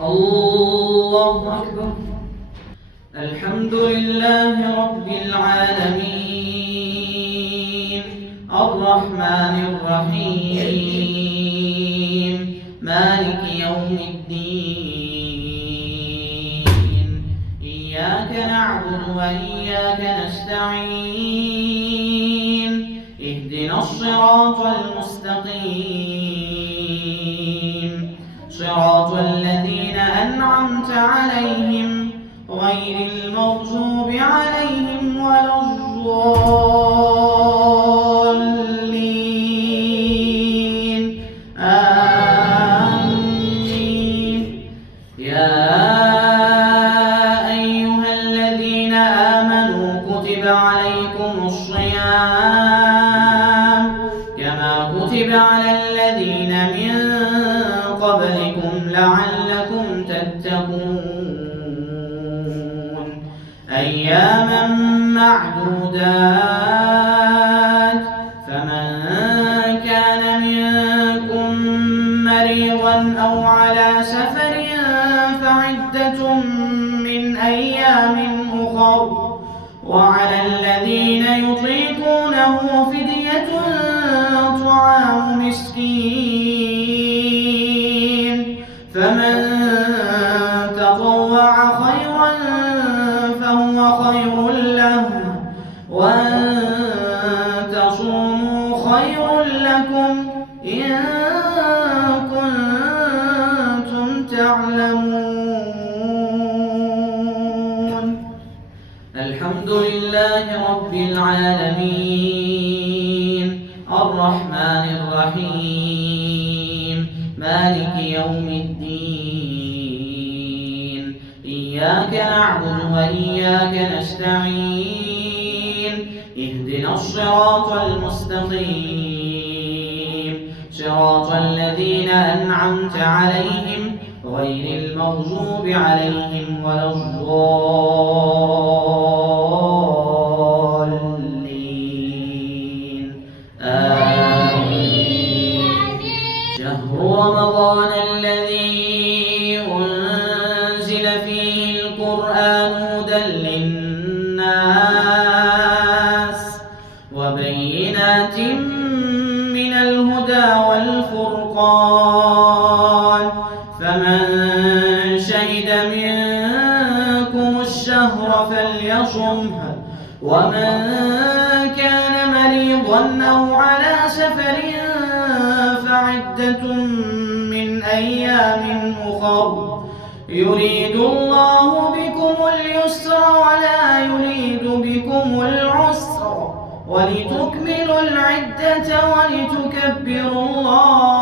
الله أكبر. الحمد لله رب العالمين الرحمن الرحيم مالك يوم الدين إياك نعبد وإياك نستعين اهدنا الصراط المستقيم صراط الذين أنعمت عليهم غير المغضوب عليهم ولا الضالين آمين. يا أيها الذين آمنوا كتب عليكم الصيام كما كتب على الذين من قبلكم لعلكم تتقون أياما معدودات فمن كان منكم مريضا أو على سفر فعدة من أيام أخر وعلى الذين يطيقونه فدية طعام مسكين فمن تطوع خيرا فهو خير له وأن تصوموا خير لكم إن كنتم تعلمون. الحمد لله رب العالمين الرحمن الرحيم مالك يوم الدين إياك نعبد وإياك نستعين اهدنا الصراط المستقيم صراط الذين أنعمت عليهم غير المغضوب عليهم ولا الضالين آمين. شهر رمضان الذي أنزل فيه القرآن هدى للناس وبينات من الهدى والفرقان فمن شهد منكم الشهر فليصمه ومن كان مريضا أو على سفر فعدة من أيام أخر يريد الله بكم اليسر ولا يريد بكم العسر ولتكملوا العدة ولتكبروا الله